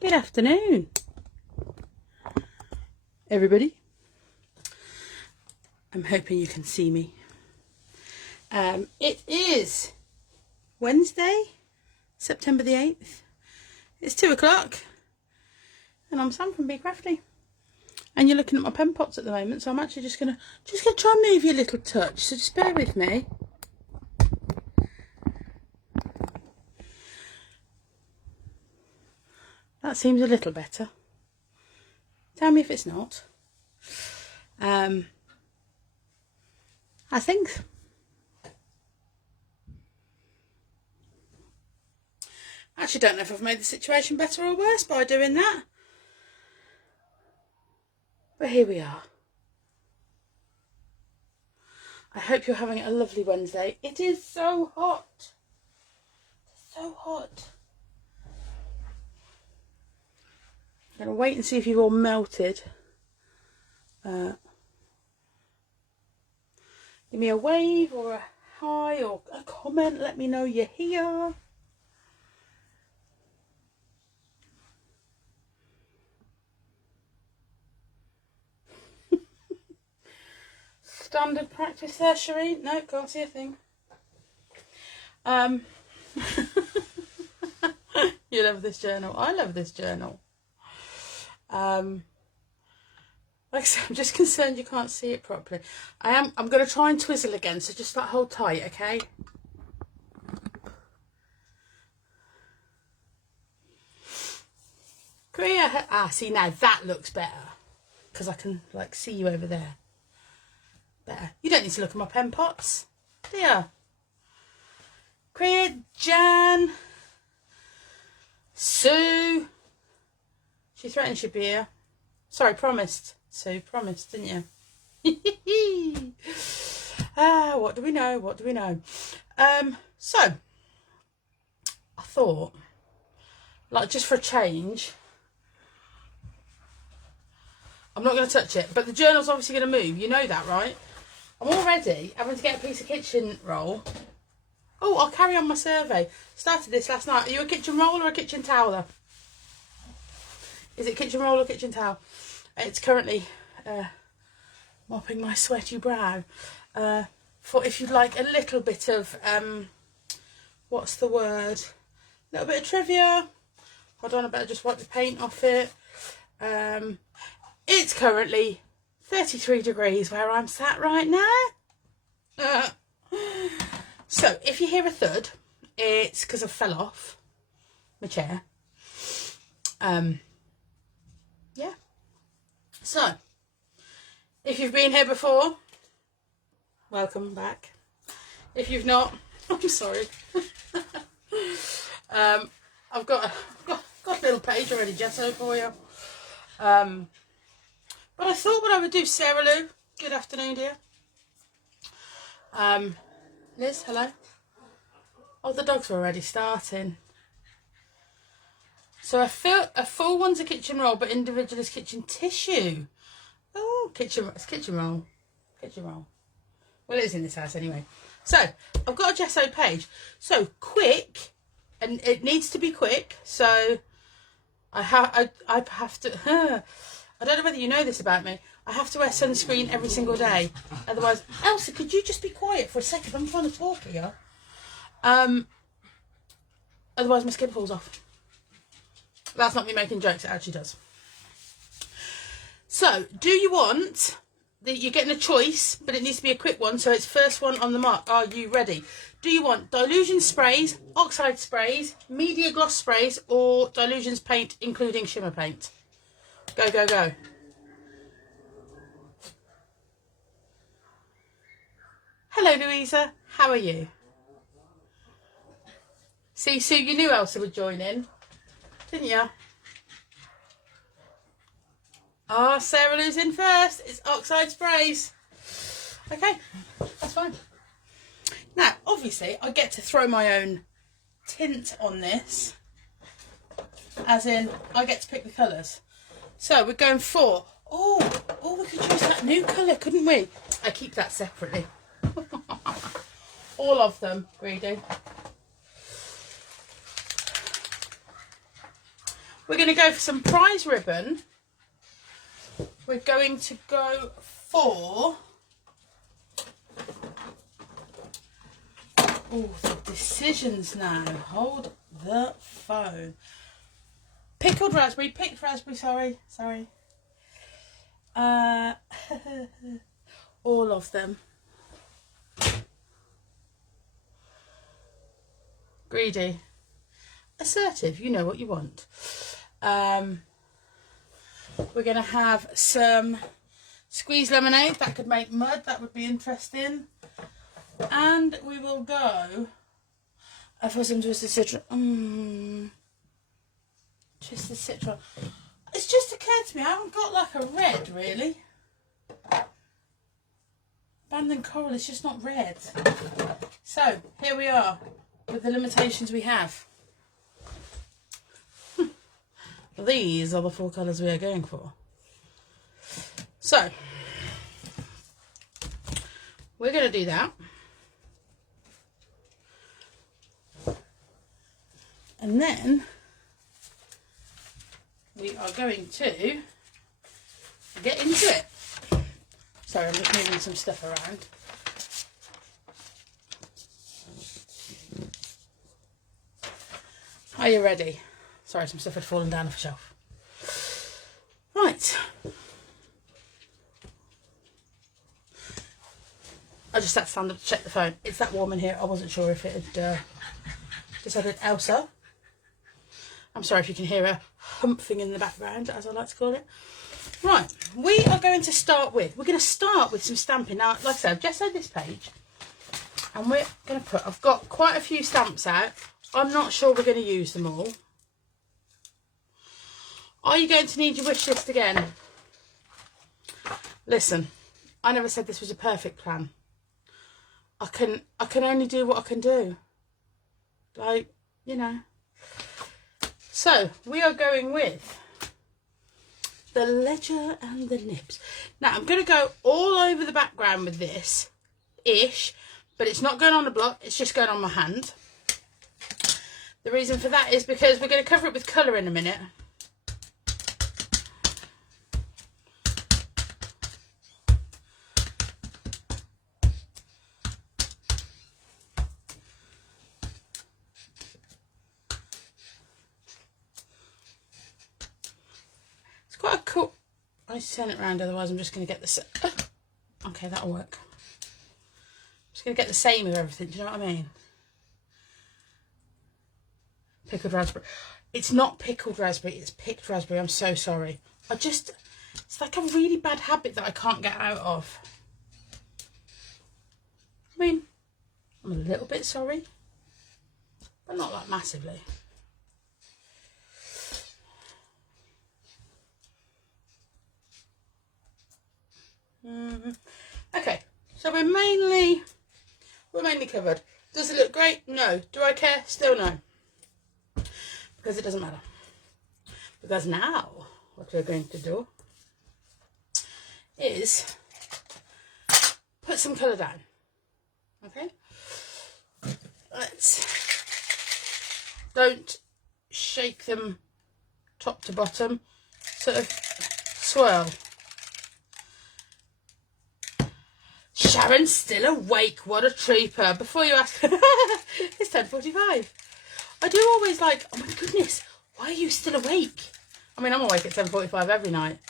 Good afternoon, everybody. I'm hoping you can see me. It is Wednesday, September the 8th. It's 2 o'clock and I'm Sam from Bee Crfty. And you're looking at my pen pots at the moment, so I'm actually just gonna try and move you a little touch, so just bear with me. That seems a little better. Tell me if it's not. I think I actually don't know if I've made the situation better or worse by doing that. But here we are. I hope you're having a lovely Wednesday. It is so hot. It's so hot. I'm going to wait and see if you've all melted. Give me a wave or a hi or a comment. Let me know you're here. Standard practice there, Shireen. No, can't see a thing. You love this journal. I love this journal. Like I said, I'm just concerned you can't see it properly. I'm going to try and twizzle again, so just hold tight, okay? Korea. See, now that looks better because I can like see you over there. Better. You don't need to look at my pen pots, do you? Korea, Jan, Sue. She threatened she'd be here. Sorry, promised. Sue promised, didn't you? What do we know? What do we know? So I thought, like, just for a change, I'm not going to touch it, but the journal's obviously going to move. You know that, right? I'm already having to get a piece of kitchen roll. Oh, I'll carry on my survey. Started this last night. Are you a kitchen roll or a kitchen toweler? Is it kitchen roll or kitchen towel? It's currently mopping my sweaty brow. For if you'd like a little bit of, what's the word? A little bit of trivia. Hold on, I better just wipe the paint off it. It's currently 33 degrees where I'm sat right now. So if you hear a thud, it's because I fell off my chair. Yeah. So, if you've been here before, welcome back. If you've not, I'm sorry. I've got a little page already, gesso for you. But I thought what I would do, Sarah Lou, good afternoon, dear. Liz, hello. Oh, the dogs were already starting. So a full one's a kitchen roll, but individual is kitchen tissue. Oh, it's kitchen roll. Kitchen roll. Well, it is in this house anyway. So, I've got a gesso page. So, quick, and it needs to be quick. So, I have to... I don't know whether you know this about me. I have to wear sunscreen every single day. Otherwise... Elsa, could you just be quiet for a second? I'm trying to talk here. Otherwise, my skin falls off. That's not me making jokes, it actually does. So, do you want, you're getting a choice, but it needs to be a quick one, so it's first one on the mark. Are you ready? Do you want dilution sprays, oxide sprays, media gloss sprays, or dilutions paint, including shimmer paint? Go, go, go. Hello, Louisa. How are you? See, Sue, you knew Elsa would join in, didn't you? Ah, Sarah Lou's in first. It's oxide sprays. Okay, that's fine. Now, obviously, I get to throw my own tint on this. As in, I get to pick the colours. So, we're going for... Oh, we could choose that new colour, couldn't we? I keep that separately. All of them, greedy. We're going to go for some prize ribbon. We're going to go for... Oh, the decisions now. Hold the phone. Picked raspberry, sorry. All of them. Greedy. Assertive, you know what you want. We're going to have some squeezed lemonade. That could make mud. That would be interesting. And we will go for some twisted citron. Twisted citron. It's just occurred to me, I haven't got like a red, really. Abandoned coral is just not red. So, here we are with the limitations we have. These are the 4 colours we are going for. So, we're going to do that. And then we are going to get into it. Sorry, I'm just moving some stuff around. Are you ready? Sorry, some stuff had fallen down off the shelf. Right. I just had to stand up to check the phone. It's that warm in here. I wasn't sure if it had decided Elsa. I'm sorry if you can hear her humping in the background, as I like to call it. Right, we are going to start with, some stamping. Now, like I said, I've just had this page, and we're going to I've got quite a few stamps out. I'm not sure we're going to use them all. Are you going to need your wish list again? Listen, I never said this was a perfect plan. I can only do what I can do. Like, you know. So, we are going with the ledger and the nibs. Now, I'm going to go all over the background with this-ish, but it's not going on the block, it's just going on my hand. The reason for that is because we're going to cover it with colour in a minute. Quite a cool. I need to turn it around, otherwise I'm just going to get the. Okay, that'll work. I'm just going to get the same of everything. Do you know what I mean? Pickled raspberry. It's not pickled raspberry. It's picked raspberry. I'm so sorry. It's like a really bad habit that I can't get out of. I mean, I'm a little bit sorry, but not like massively. Okay, so we're mainly covered. Does it look great? No. Do I care? Still no. Because it doesn't matter. Because now what we're going to do is put some colour down. Okay? Don't shake them top to bottom. Sort of swirl. Sharon's still awake. What a trooper. Before you ask, it's 10:45. I do always like, oh my goodness, why are you still awake? I mean, I'm awake at 10:45 every night.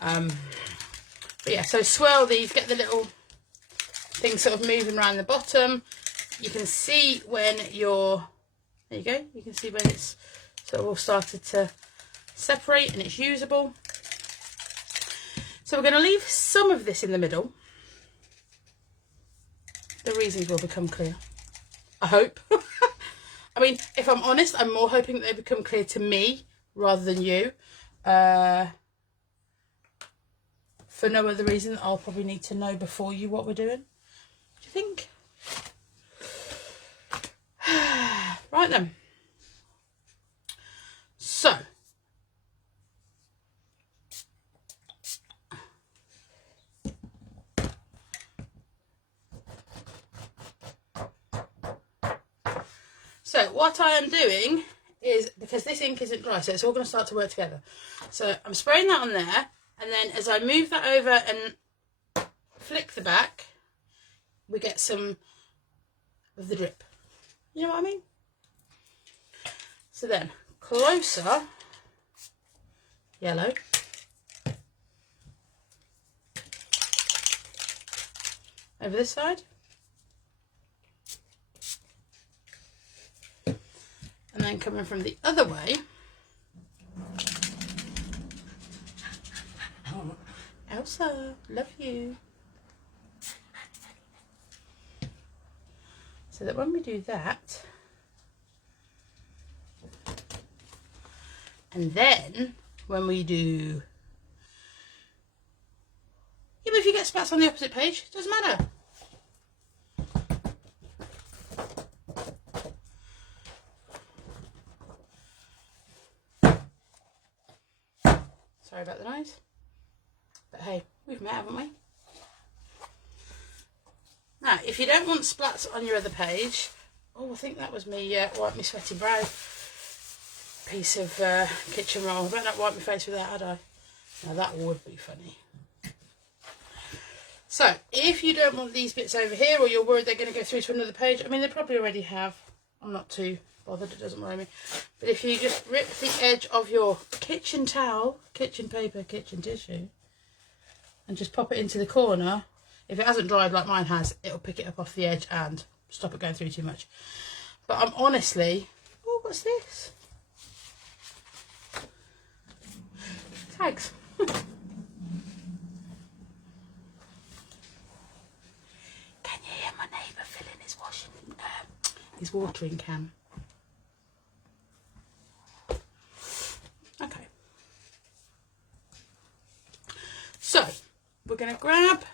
But yeah, so swirl these, get the little thing sort of moving around the bottom. You can see when there you go, you can see when it's sort of all started to separate and it's usable. So we're going to leave some of this in the middle. The reasons will become clear. I hope. I mean, if I'm honest, I'm more hoping that they become clear to me rather than you. For no other reason, I'll probably need to know before you what we're doing. Do you think? Right then. So. So what I am doing is because this ink isn't dry, so it's all going to start to work together. So I'm spraying that on there, and then as I move that over and flick the back, we get some of the drip. You know what I mean? So then, closer, yellow. Over this side. And then coming from the other way. Elsa, love you. So that when we do that, and then when we do, yeah, but if you get spats on the opposite page, it doesn't matter. Sorry about the noise, but hey, we've met, haven't we? Now, if you don't want splats on your other page, oh, I think that was me wipe my sweaty brow piece of kitchen roll. I better not wipe my face with that, had I? Now that would be funny. So, if you don't want these bits over here, or you're worried they're going to go through to another page, I mean, they probably already have. I'm not too bothered, it doesn't worry me. But if you just rip the edge of your kitchen towel, kitchen paper, kitchen tissue, and just pop it into the corner, if it hasn't dried like mine has, it'll pick it up off the edge and stop it going through too much. But I'm honestly... Oh, what's this? Tags. Can you hear my neighbour filling his his watering can? Okay. So, we're going to grab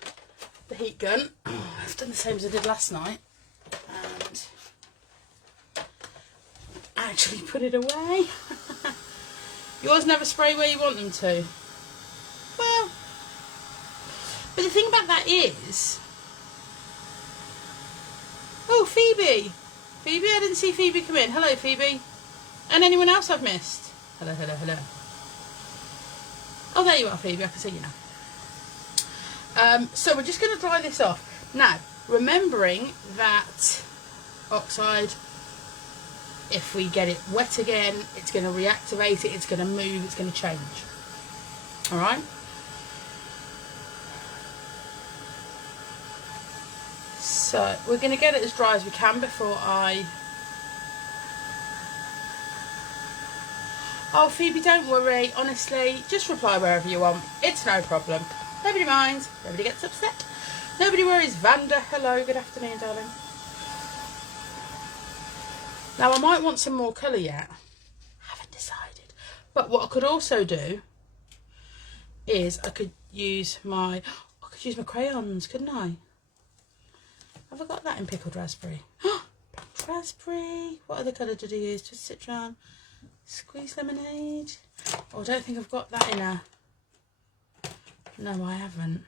the heat gun. Oh, I've done the same as I did last night. And actually put it away. Yours never spray where you want them to. Well, but the thing about that is... Oh, Phoebe. Phoebe, I didn't see Phoebe come in. Hello, Phoebe. And anyone else I've missed? Hello, hello, hello. Oh, there you are, Phoebe. I can see you now. So we're just going to dry this off. Now, remembering that oxide, if we get it wet again, it's going to reactivate it, it's going to move, it's going to change. Alright? So, we're going to get it as dry as we can before I... Oh, Phoebe, don't worry. Honestly, just reply wherever you want. It's no problem. Nobody minds. Nobody gets upset. Nobody worries. Vanda, hello. Good afternoon, darling. Now, I might want some more colour yet. Haven't decided. But what I could also do is I could use my crayons, couldn't I? Have I got that in pickled raspberry? Black raspberry. What other colour did I use? Just citron. Squeeze lemonade. Oh, I don't think I've got that in a... No, I haven't.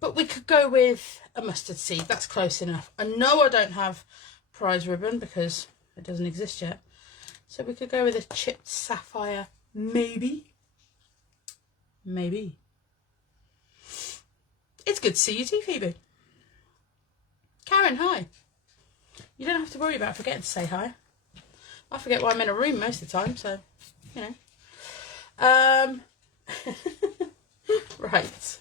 But we could go with a mustard seed. That's close enough. I know I don't have prize ribbon because it doesn't exist yet. So we could go with a chipped sapphire. Maybe. Maybe. It's good to see you too, Phoebe. Karen, hi. You don't have to worry about forgetting to say hi. I forget why I'm in a room most of the time, so, you know. Right.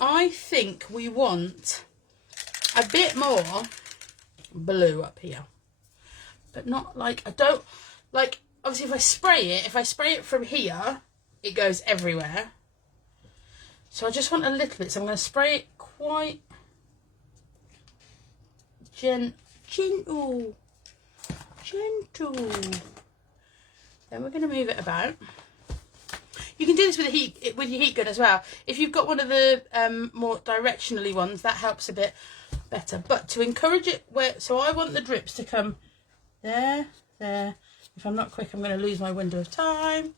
I think we want a bit more blue up here. But not like, I don't, like, obviously if I spray it from here, it goes everywhere. So I just want a little bit, so I'm going to spray it quite gentle. Then we're going to move it about. You can do this with your heat gun as well. If you've got one of the more directionally ones, that helps a bit better. But to encourage it, so I want the drips to come there. If I'm not quick, I'm going to lose my window of time.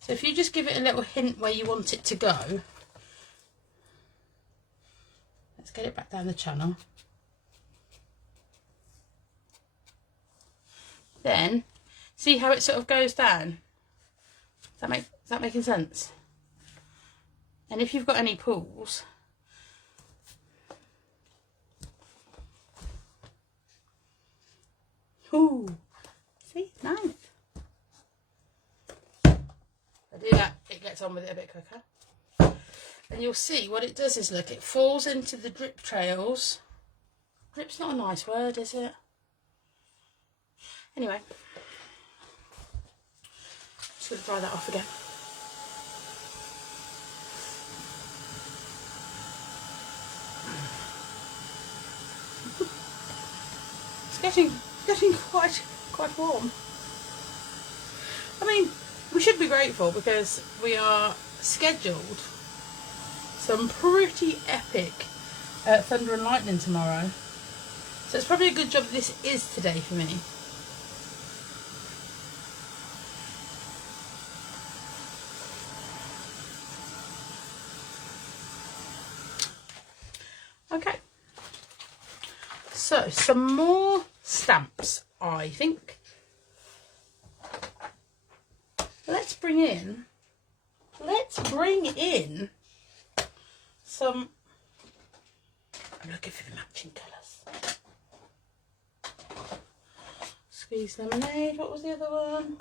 So if you just give it a little hint where you want it to go. Let's get it back down the channel. then see how it sort of goes down. Is that making sense? And if you've got any pulls, ooh, see, nice. I do that, it gets on with it a bit quicker. And you'll see what it does is, look, it falls into the drip trails. Drip's not a nice word, is it? Anyway, just going to dry that off again. It's getting quite warm. I mean, we should be grateful because we are scheduled some pretty epic thunder and lightning tomorrow. So it's probably a good job that this is today for me. Okay. So some more stamps, I think. Let's bring in some, I'm looking for the matching colours. Squeeze Lemonade, what was the other one?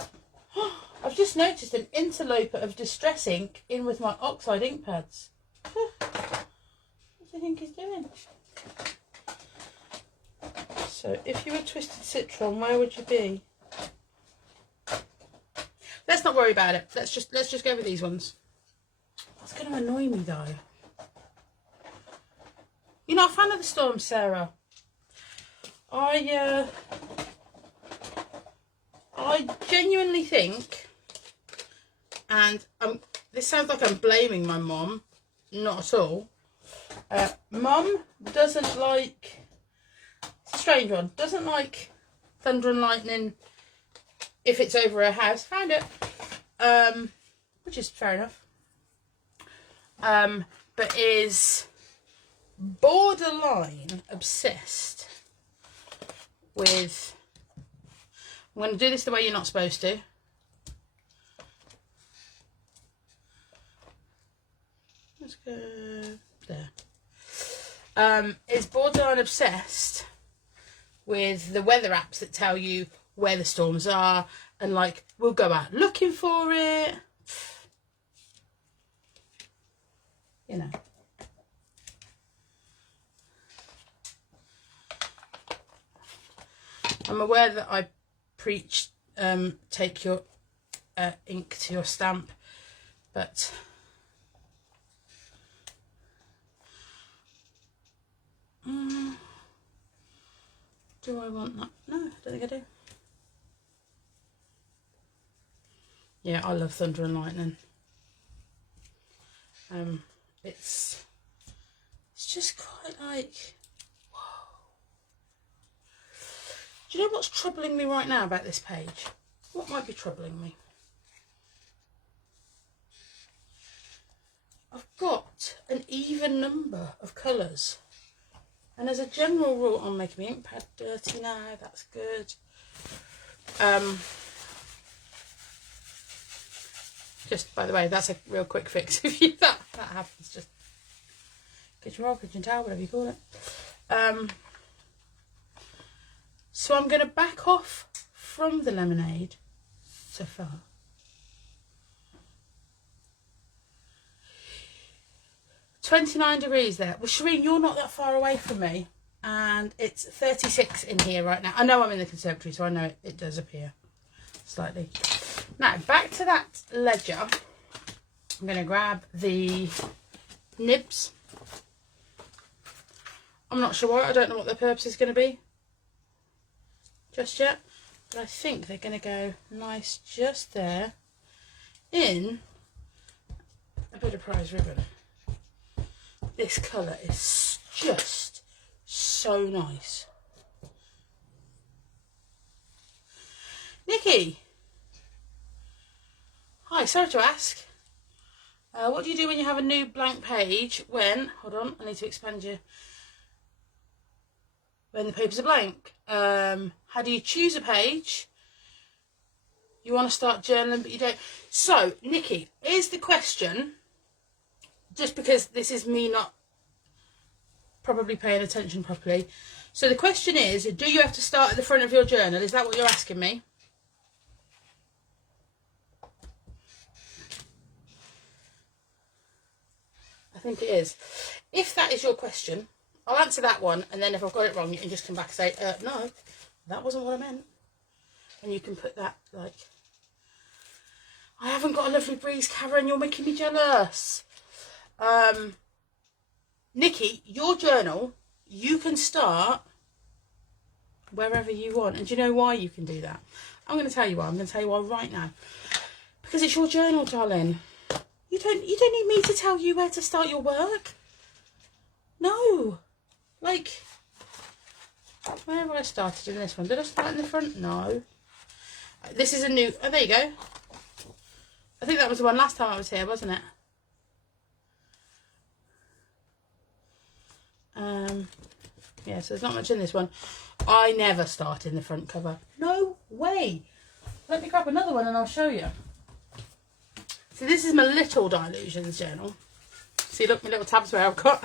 I've just noticed an interloper of Distress ink in with my oxide ink pads. What do you think he's doing? So if you were Twisted Citron, where would you be? Let's not worry about it. Let's just go with these ones. That's going to annoy me though. You're not a fan of the storm, Sarah? I genuinely think, and this sounds like I'm blaming my mum, not at all. Mum doesn't like, it's a strange one, doesn't like thunder and lightning if it's over her house. Found it, which is fair enough, but is borderline obsessed with, I'm going to do this the way you're not supposed to. Let's go there. Is borderline obsessed with the weather apps that tell you where the storms are, and like we'll go out looking for it, you know. I'm aware that I preach take your ink to your stamp, but do I want that? No, I don't think I do. Yeah, I love thunder and lightning. It's just quite like, whoa. Do you know what's troubling me right now about this page? What might be troubling me? I've got an even number of colours. And as a general rule, I'm making my ink pad dirty now, that's good. Just by the way, that's a real quick fix. If you, that happens, just kitchen roll, kitchen towel, whatever you call it. So I'm going to back off from the lemonade so far. $29 degrees there. Well, Shireen, you're not that far away from me, and it's 36 in here right now. I know I'm in the conservatory, so I know it does appear slightly. Now, back to that ledger. I'm going to grab the nibs. I'm not sure why. I don't know what their purpose is going to be just yet, but I think they're going to go nice just there in a bit of prize ribbon. This colour is just so nice. Nikki, hi, sorry to ask. What do you do when you have a new blank page when, hold on, I need to expand you, when the papers are blank? How do you choose a page? You want to start journaling, but you don't. So, Nikki, here's the question. Just because this is me not probably paying attention properly. So the question is, do you have to start at the front of your journal? Is that what you're asking me? I think it is. If that is your question, I'll answer that one, and then if I've got it wrong, you can just come back and say, no, that wasn't what I meant. And you can put that, like, I haven't got a lovely breeze, Karen, you're making me jealous. Nikki, your journal, you can start wherever you want. And do you know why you can do that? I'm going to tell you why. I'm going to tell you why right now. Because it's your journal, darling. You don't need me to tell you where to start your work. No. Like, where have I started in this one? Did I start in the front? No. This is a new... Oh, there you go. I think that was the one last time I was here, wasn't it? Yeah, so there's not much in this one. I never start in the front cover. No way. Let me grab another one and I'll show you. So this is my little Dilutions journal. See, look, my little tabs where I've got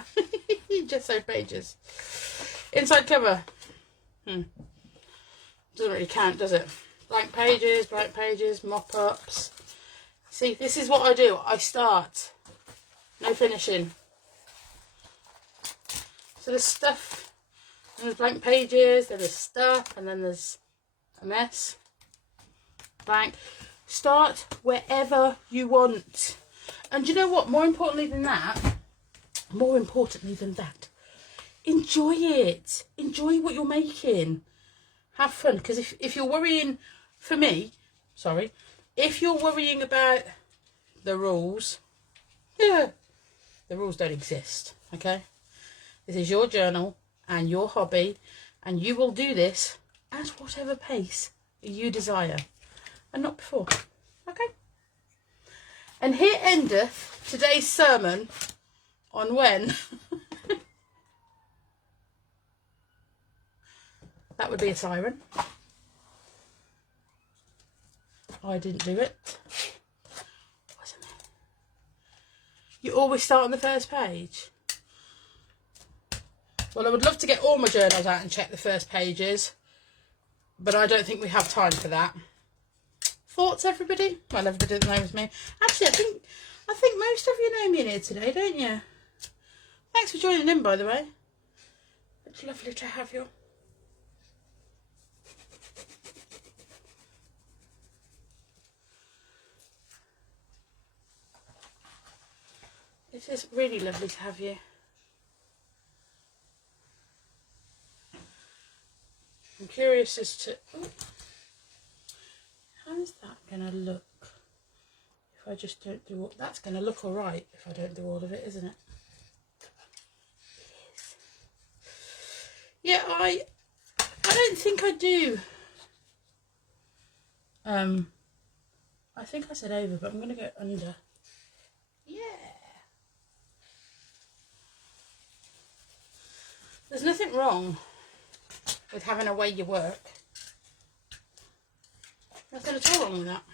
just so pages. Inside cover. Doesn't really count, does it? Blank pages, mop-ups. See, this is what I do. I start. No finishing. So there's stuff, and there's blank pages, then there's stuff, and then there's a mess. Blank. Start wherever you want. And you know what? More importantly than that, enjoy it. Enjoy what you're making. Have fun. Because if you're worrying, for me, sorry, if you're worrying about the rules, the rules don't exist, okay? This is your journal and your hobby, and you will do this at whatever pace you desire, and not before. Okay? And here endeth today's sermon on when. That would be a siren. I didn't do it. Wasn't it? You always start on the first page. Well, I would love to get all my journals out and check the first pages, but I don't think we have time for that. Thoughts, everybody? Well, everybody that knows me. Actually, I think most of you know me in here today, don't you? Thanks for joining in, by the way. It's lovely to have you. It is really lovely to have you. I'm curious as to... Oh, how is that going to look if I just don't do all... That's going to look all right if I don't do all of it, isn't it? Yes. Yeah, I don't think I do. I think I said over, but I'm going to go under. Yeah. There's nothing wrong with having a way you work. Nothing at all wrong with that.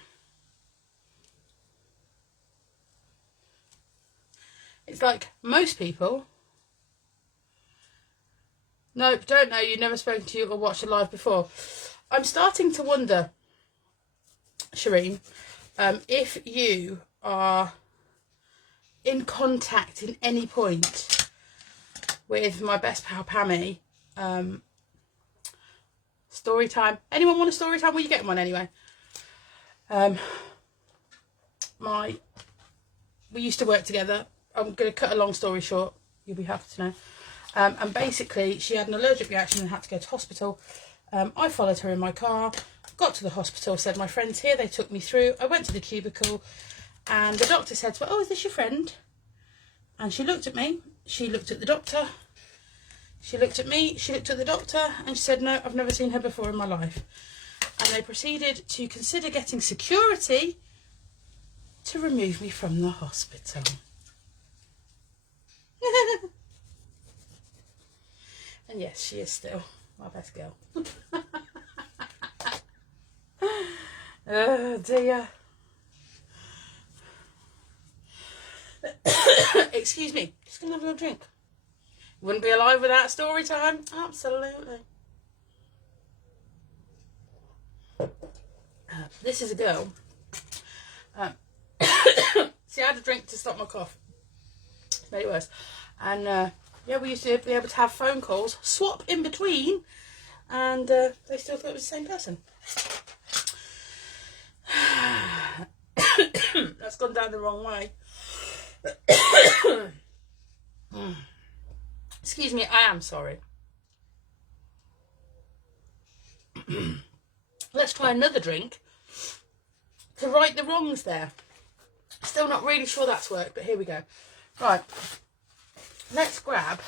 It's like most people. Nope, don't know. You've never spoken to you or watched a live before. I'm starting to wonder, Shireen, if you are in contact in any point with my best pal Pammy. Story time. Anyone want a story time? Well, you getting one anyway. We used to work together. I'm going to cut a long story short. You'll be happy to know. And basically, she had an allergic reaction and had to go to hospital. I followed her in my car, got to the hospital, said, my friend's here. They took me through. I went to the cubicle, and the doctor said to her, oh, is this your friend? And she looked at me. She looked at the doctor. She looked at me, she looked at the doctor, and she said, no, I've never seen her before in my life. And they proceeded to consider getting security to remove me from the hospital. And yes, she is still my best girl. Oh dear. Excuse me, just gonna have a little drink. Wouldn't be alive without story time. Absolutely. This is a girl. See, I had a drink to stop my cough. It's made it worse. And yeah, we used to be able to have phone calls, swap in between, and they still thought it was the same person. That's gone down the wrong way. Excuse me, I am sorry. Let's try another drink to right the wrongs there. Still not really sure that's worked, but here we go. Right, let's grab.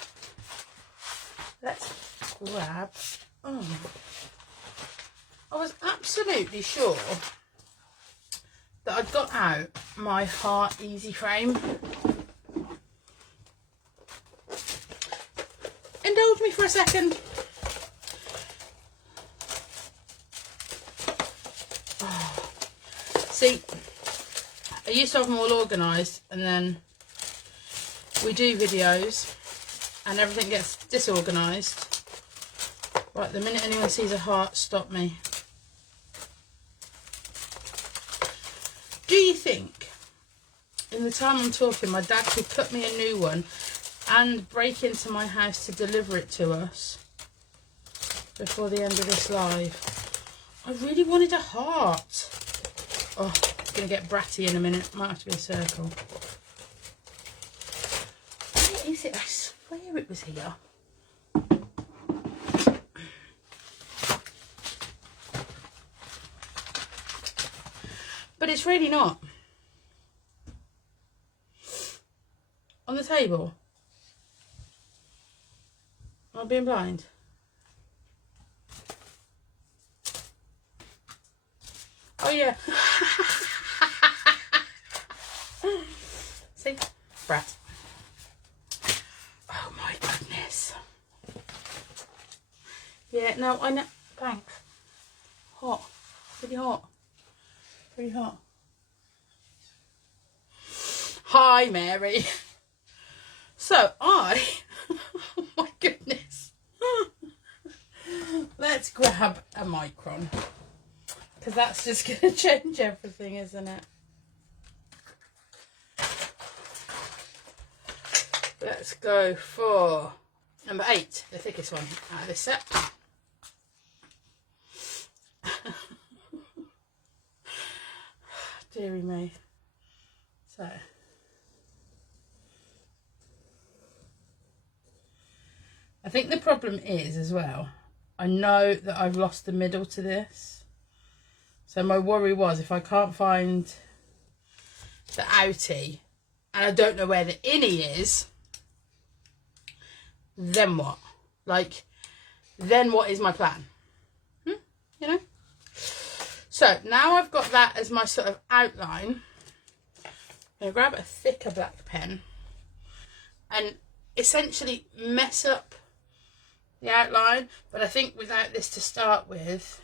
Oh, I was absolutely sure that I'd got out my Heart Easy frame. Indulge me for a second. Oh. See, I used to have them all organised, and then we do videos and everything gets disorganised. Right, the minute anyone sees a heart, stop me. Do you think in the time I'm talking my dad could cut me a new one and break into my house to deliver it to us before the end of this live? I really wanted a heart. Oh, it's going to get bratty in a minute. Might have to be a circle. Where is it? I swear it was here. But it's really not. On the table. Am I being blind? Oh yeah. See? Brat. Oh my goodness. Yeah, no, I know. Thanks. Hot. Pretty hot. Pretty hot. Hi, Mary. So, oh my goodness. Let's grab a micron. Because that's just going to change everything, isn't it? Let's go for number 8, the thickest one out of this set. Deary me. So, I think the problem is as well, I know that I've lost the middle to this. So my worry was if I can't find the outie and I don't know where the innie is, then what? Like, then what is my plan? You know? So now I've got that as my sort of outline. I'm going to grab a thicker black pen and essentially mess up the outline. But I think without this to start with,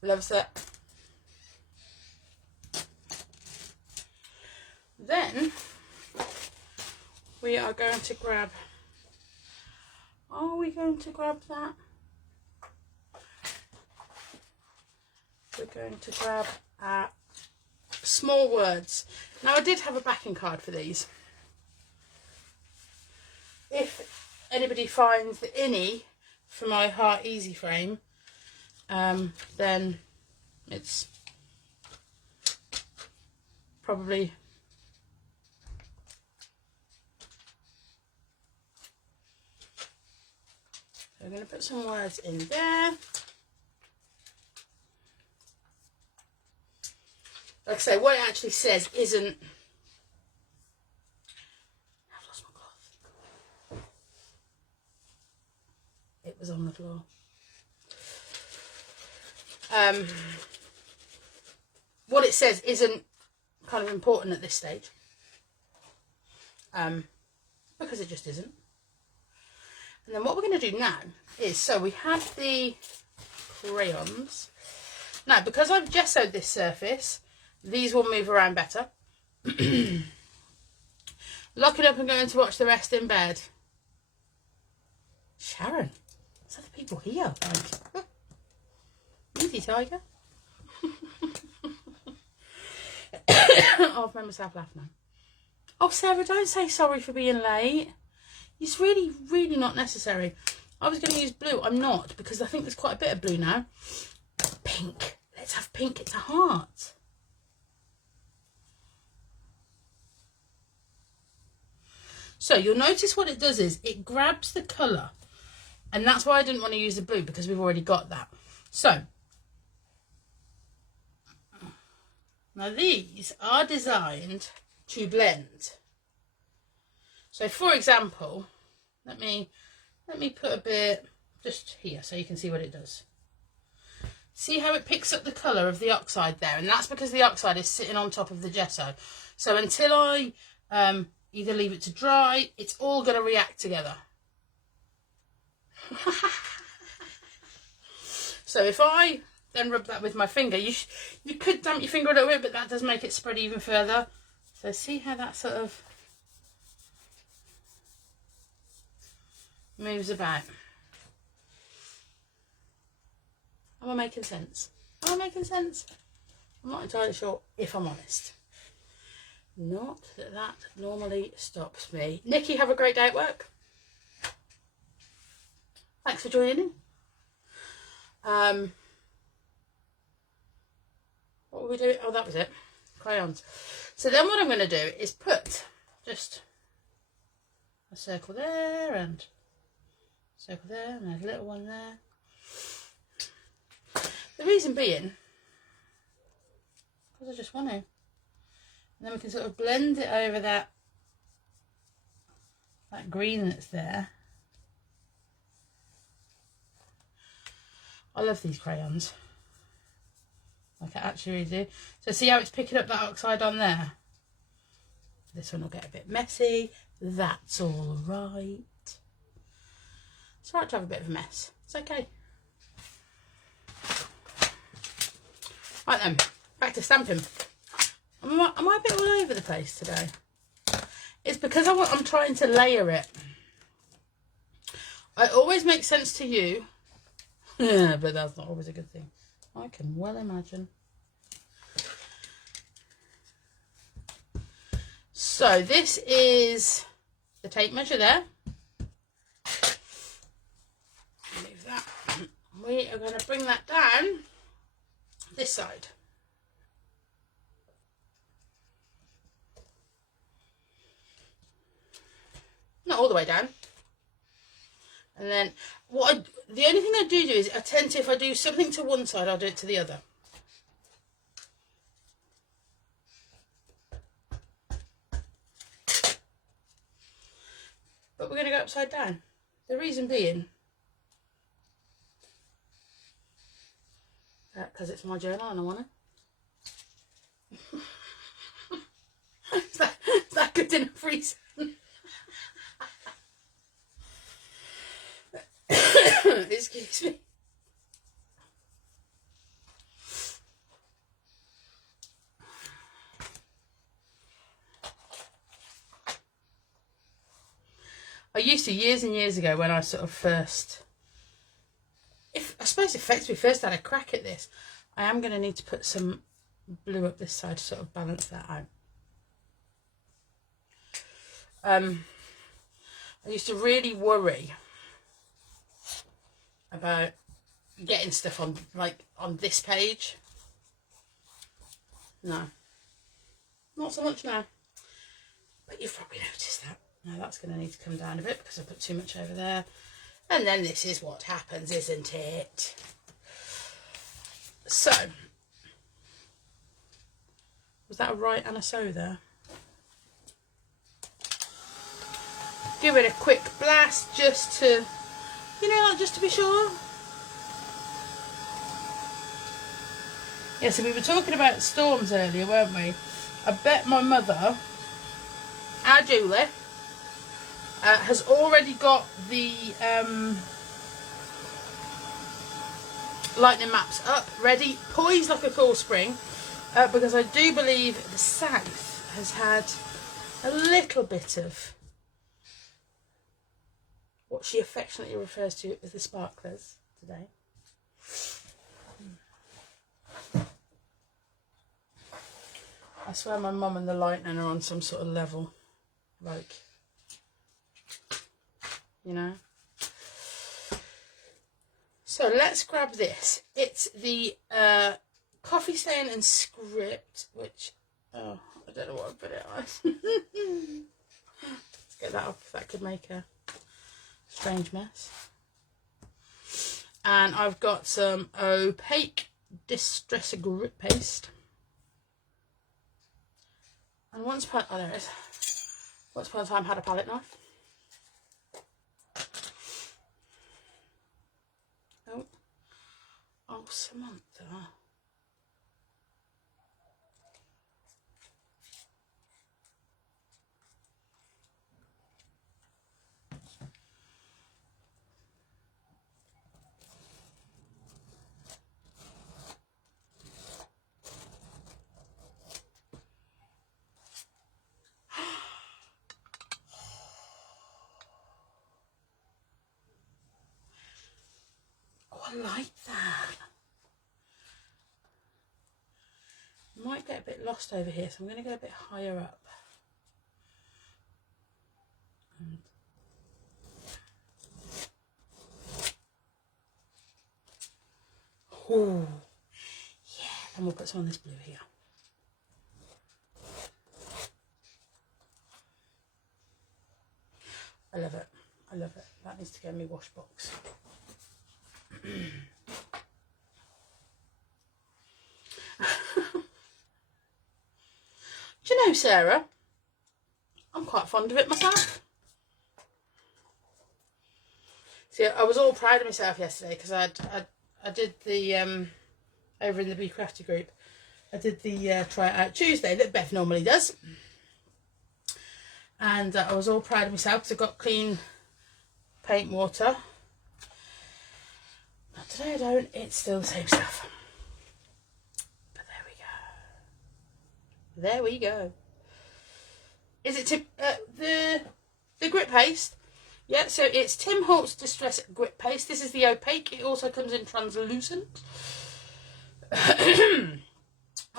loves it. Then we are going to grab, are we going to grab that? We're going to grab small words. Now I did have a backing card for these. If anybody finds the innie for my Heart Easy frame, then it's probably so I'm going to put some words in there. Like I say, what it actually says isn't. I've lost my cloth. It was on the floor. what it says isn't kind of important at this stage, because it just isn't. And then what we're going to do now is, so we have the crayons. Now, because I've gessoed this surface, these will move around better. Locking up and going to watch the rest in bed. Sharon, there's other people here. Like, easy, tiger. I've made myself laugh now. Oh, Sarah, don't say sorry for being late. It's really, really not necessary. I was going to use blue. I'm not, because I think there's quite a bit of blue now. Pink. Let's have pink. It's a heart. So you'll notice what it does is it grabs the colour. And that's why I didn't want to use the blue, because we've already got that. So, now these are designed to blend. So for example, let me put a bit just here so you can see what it does. See how it picks up the colour of the oxide there? And that's because the oxide is sitting on top of the gesso. So until I either leave it to dry, it's all going to react together. So if I then rub that with my finger, you could damp your finger a little bit, but that does make it spread even further. So see how that sort of moves about. Am I making sense? Am I making sense? I'm not entirely sure, if I'm honest. Not that that normally stops me. Nikki, have a great day at work. Thanks for joining in. What were we doing? Oh, that was it. Crayons. So then what I'm going to do is put just a circle there and a circle there and a little one there. The reason being, because I just want to. And then we can sort of blend it over that green that's there. I love these crayons. Like I actually really do. So see how it's picking up that oxide on there? This one will get a bit messy. That's all right. It's all right to have a bit of a mess. It's okay. Right then, back to stamping. Am I a bit all over the place today? It's because I'm trying to layer it. It always makes sense to you. Yeah, but that's not always a good thing. I can well imagine. So this is the tape measure there. Move that. We are going to bring that down this side. Not all the way down. And then the only thing I do is I tend to, if I do something to one side, I'll do it to the other. But we're going to go upside down. The reason being, because it's my journal and I want it. Is that good enough reason? Excuse me. I used to, years and years ago, when I sort of first, I suppose effectively first had a crack at this, I am going to need to put some blue up this side to sort of balance that out. I used to really worry about getting stuff on, like, on this page. No, not so much now, but you've probably noticed that. Now that's going to need to come down a bit because I put too much over there. And then this is what happens, isn't it? So, was that a right and a so there? Give it a quick blast just to, you know, just to be sure. Yeah, so we were talking about storms earlier, weren't we? I bet my mother, our Julie, has already got the lightning maps up, ready, poised like a cool spring, because I do believe the south has had a little bit of what she affectionately refers to as the sparklers today. I swear my mum and the lightning are on some sort of level, like, you know. So let's grab this. It's the coffee stain and script, which, oh, I don't know what I put it on. Let's get that off, that could make a strange mess. And I've got some opaque distress grip paste. And once upon there it is. Once upon a time, had a palette knife. Oh, Samantha. Oh, I like that. Might get a bit lost over here, so I'm going to go a bit higher up. Oh, yeah. And we'll put some on this blue here. I love it. I love it. That needs to go in my wash box. Do you know, Sarah, I'm quite fond of it myself. See, I was all proud of myself yesterday because I did the over in the Bee Crfty group. I did the try it out Tuesday that Beth normally does, and I was all proud of myself because I got clean paint water. But today I don't. It's still the same stuff. But there we go. There we go. Is it the grip paste? Yeah, so it's Tim Holtz Distress Grip Paste. This is the opaque. It also comes in translucent. I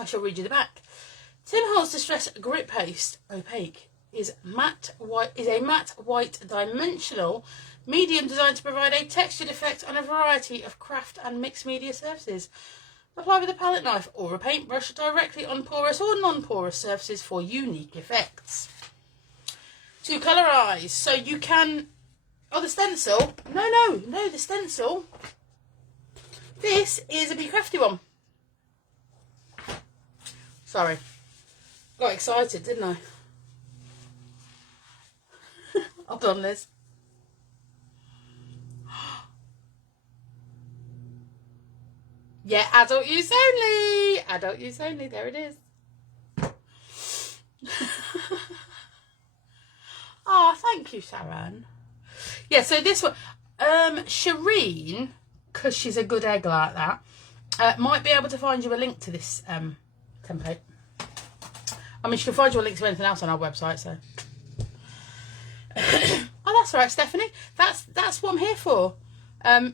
shall read you the back. Tim Holtz Distress Grip Paste Opaque is a matte white dimensional medium designed to provide a textured effect on a variety of craft and mixed media surfaces. Apply with a palette knife or a paintbrush directly on porous or non-porous surfaces for unique effects. To colorise, so you can. Oh, the stencil. No, the stencil. This is a Bee Crfty one. Sorry. Got excited, didn't I? Hold on, Liz. Yeah, adult use only. Adult use only. There it is. Oh, thank you, Sharon. Yeah, so this one, Shireen, because she's a good egg like that, might be able to find you a link to this template. I mean, she can find you a link to anything else on our website, so. Oh, that's all right, Stephanie. That's what I'm here for.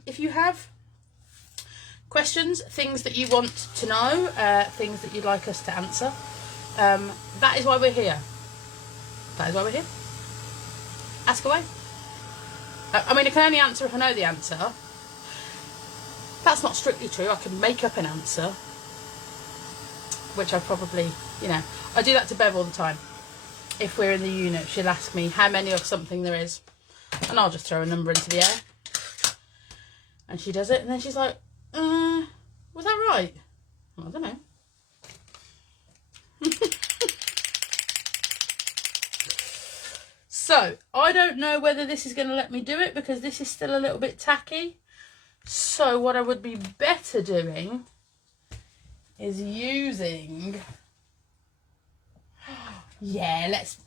If you have questions, things that you want to know, things that you'd like us to answer, that is why we're here. That is why we're here. Ask away. I mean, I can only answer if I know the answer. That's not strictly true. I can make up an answer, which I probably, you know, I do that to Bev all the time. If we're in the unit, she'll ask me how many of something there is, and I'll just throw a number into the air, and she does it, and then she's like, was that right? Well, I don't know. So, I don't know whether this is going to let me do it because this is still a little bit tacky. So, what I would be better doing is using, yeah, let's,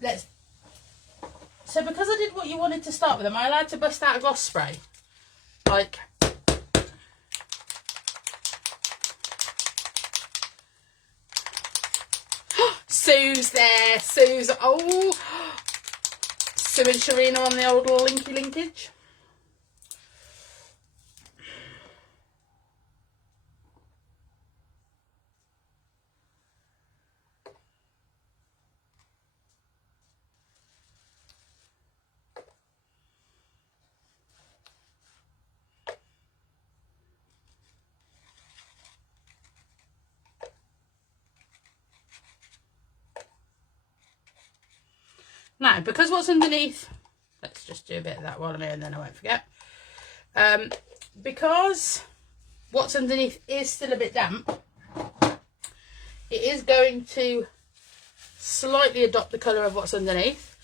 so because I did what you wanted to start with, am I allowed to bust out a gloss spray? Like, Sue's there, Sue's, oh, Sue and Sharina on the old linky linkage. Now, because what's underneath, let's just do a bit of that while I'm here and then I won't forget. Because what's underneath is still a bit damp, it is going to slightly adopt the colour of what's underneath.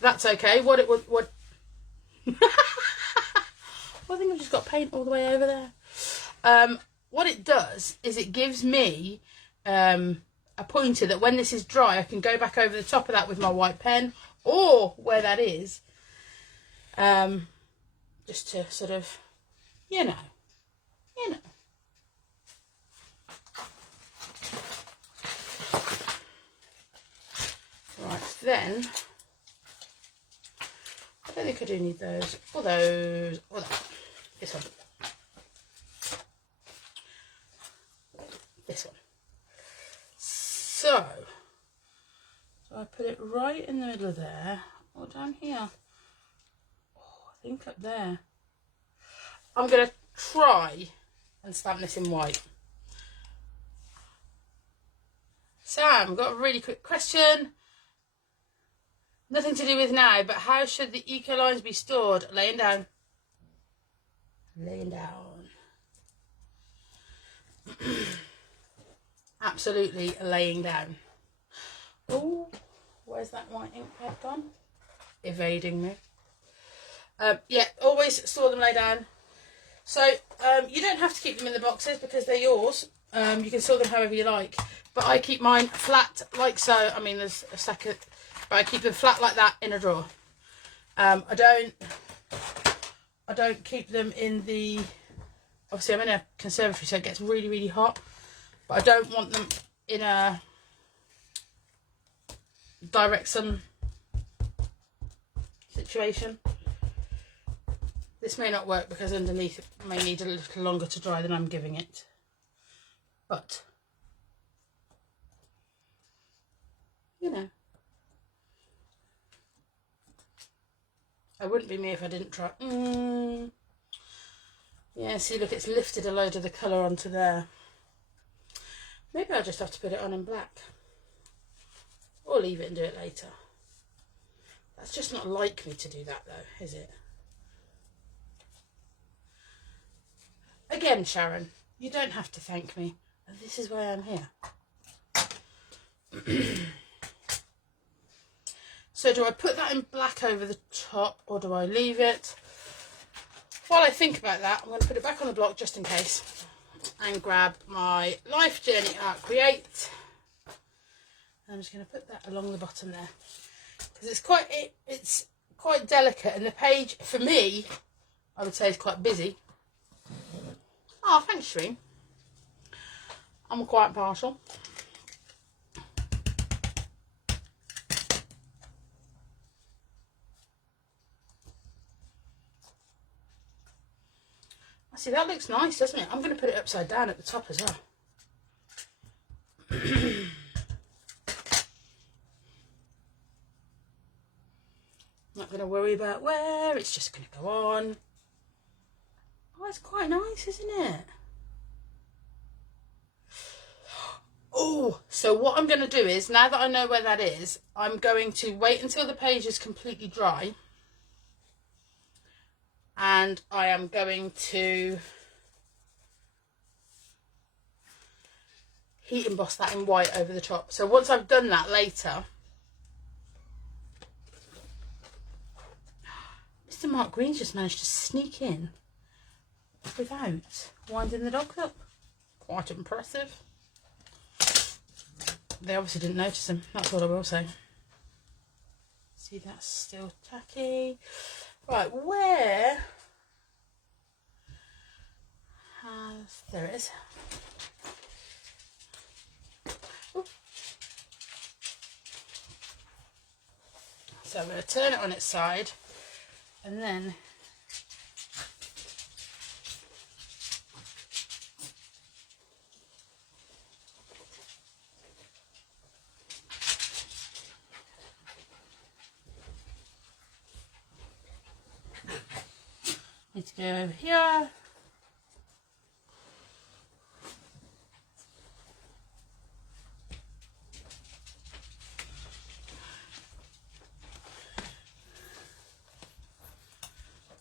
That's okay. What it would, what I think I've just got paint all the way over there. What it does is it gives me a pointer that when this is dry I can go back over the top of that with my white pen, or where that is, just to sort of, you know. Right, then, I don't think I do need those, or those, or that. This one. This one. So I put it right in the middle of there, or down here. Oh, I think up there. I'm going to try and stamp this in white. Sam, got a really quick question. Nothing to do with now, but how should the eco lines be stored? Laying down. Laying down. Absolutely laying down. Oh, where's that white ink pad gone? Evading me. Yeah, always store them lay down. So you don't have to keep them in the boxes because they're yours. You can store them however you like. But I keep mine flat like so. I mean, there's a second, but I keep them flat like that in a drawer. I don't keep them in the. Obviously, I'm in a conservatory, so it gets really, really hot. But I don't want them in a direct sun situation. This may not work because underneath it may need a little longer to dry than I'm giving it. But, you know. It wouldn't be me if I didn't try. Yeah, see, look, it's lifted a load of the colour onto there. Maybe I'll just have to put it on in black. Or leave it and do it later. That's just not like me to do that though, is it? Again, Sharon, you don't have to thank me. This is why I'm here. So do I put that in black over the top or do I leave it? While I think about that, I'm going to put it back on the block just in case and grab my Life Journey Art Create. I'm just going to put that along the bottom there because it's quite delicate, and the page for me I would say is quite busy. Oh, thanks, Shreen. I'm quite partial. See, that looks nice, doesn't it? I'm going to put it upside down at the top as well. Not going to worry about where, it's just going to go on. Oh, it's quite nice, isn't it? Oh, so what I'm going to do is, now that I know where that is, I'm going to wait until the page is completely dry. And I am going to heat emboss that in white over the top. So once I've done that later, Mr. Mark Green's just managed to sneak in without winding the dog up. Quite impressive. they obviously didn't notice them. That's all I will say. See, that's still tacky. Right, where has... There it is. Ooh. So I'm going to turn it on its side and then need to go over here.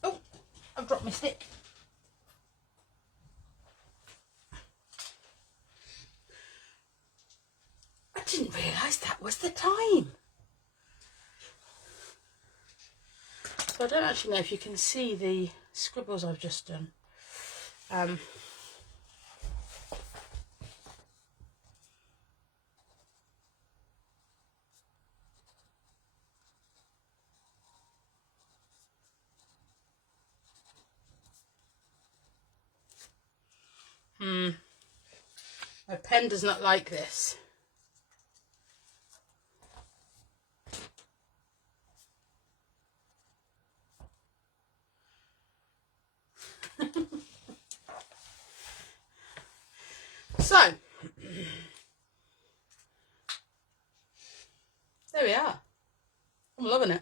Oh, I've dropped my stick. I didn't realise that was the time. So I don't actually know if you can see the scribbles I've just done. My pen does not like this. So, there we are. I'm loving it.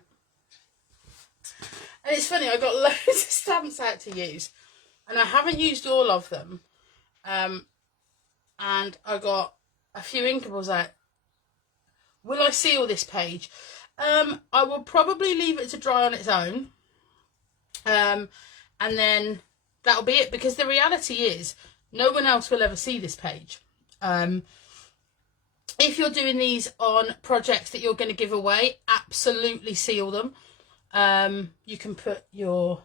And it's funny, I got loads of stamps out to use, and I haven't used all of them. And I got a few inkables out. Will I seal this page? I will probably leave it to dry on its own. And then that'll be it, because the reality is no one else will ever see this page. If you're doing these on projects that you're going to give away, absolutely seal them. You can put your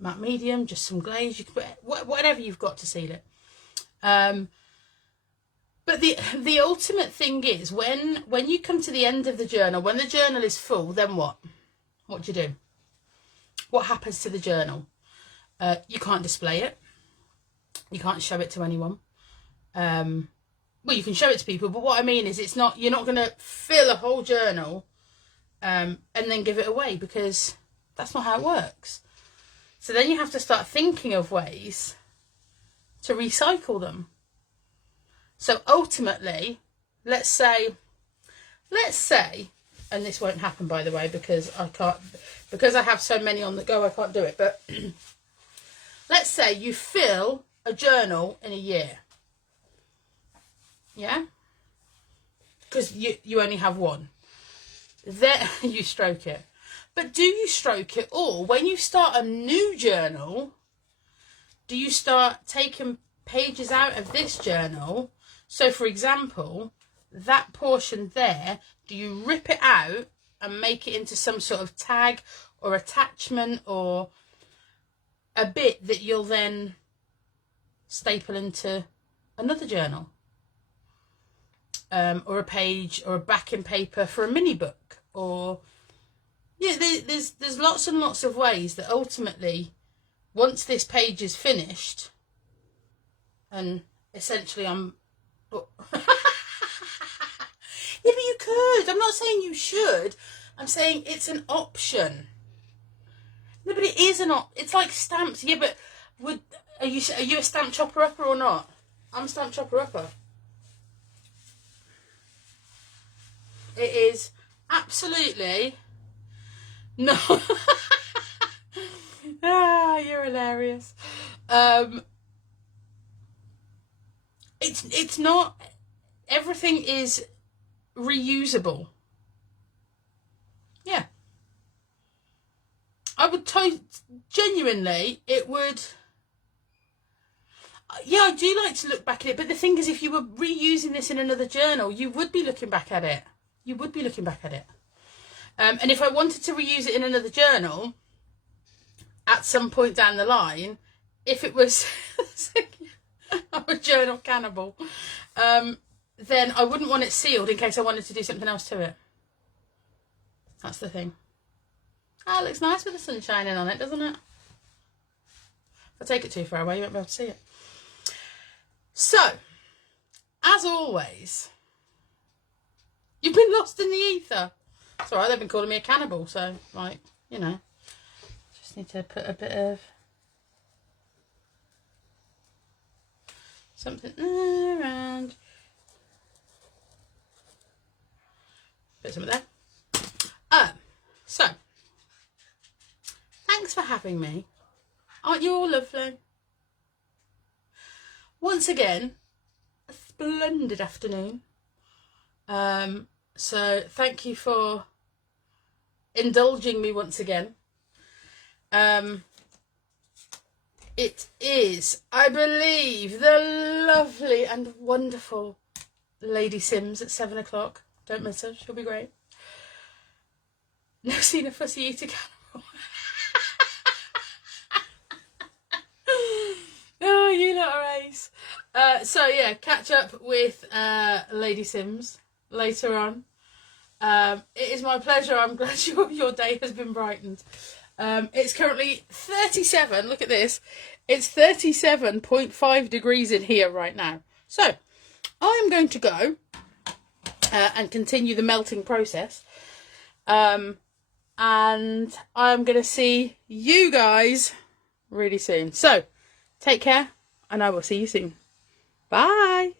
matte medium, just some glaze, you can put whatever you've got to seal it. But the ultimate thing is when you come to the end of the journal, when the journal is full, then what? What do you do? What happens to the journal? You can't display it. You can't show it to anyone. Well, you can show it to people, but what I mean is you're not going to fill a whole journal and then give it away, because that's not how it works. So then you have to start thinking of ways to recycle them. So ultimately, let's say, and this won't happen, by the way, because I have so many on the go, I can't do it. But let's say you fill a journal in a year. Yeah? Because you only have one. Then you stroke it. But do you stroke it, or when you start a new journal, do you start taking pages out of this journal? So, for example, that portion there, do you rip it out and make it into some sort of tag or attachment or a bit that you'll then staple into another journal? Or a page or a backing paper for a mini book, or yeah, there's lots and lots of ways that ultimately, once this page is finished, and essentially yeah, but you could. I'm not saying you should. I'm saying it's an option. No, but it is it's like stamps. Yeah, but are you a stamp chopper upper or not? I'm a stamp chopper upper. It is absolutely no. You're hilarious. It's not. Everything is reusable. Yeah. I would genuinely, it would. Yeah, I do like to look back at it, but the thing is, if you were reusing this in another journal, you would be looking back at it. You would be looking back at it. And if I wanted to reuse it in another journal, at some point down the line, if it was... I'm a journal cannibal. then I wouldn't want it sealed in case I wanted to do something else to it. That's the thing. Oh, it looks nice with the sun shining on it, doesn't it? If I take it too far away, you won't be able to see it. So, as always, you've been lost in the ether. It's alright, they've been calling me a cannibal, so, like, you know. Just need to put a bit of something around. Put something there. So, thanks for having me. Aren't you all lovely? Once again, a splendid afternoon. So thank you for indulging me once again. It is, I believe, the lovely and wonderful Lady Sims at 7 o'clock. Don't miss her, she'll be great. Never seen a fussy eater cannibal. Oh, you lot are ace. So yeah, catch up with Lady Sims later on. It is my pleasure. I'm glad your day has been brightened. It's currently 37. Look at this. It's 37.5 degrees in here right now. So I'm going to go and continue the melting process. And I'm going to see you guys really soon. So take care, and I will see you soon. Bye.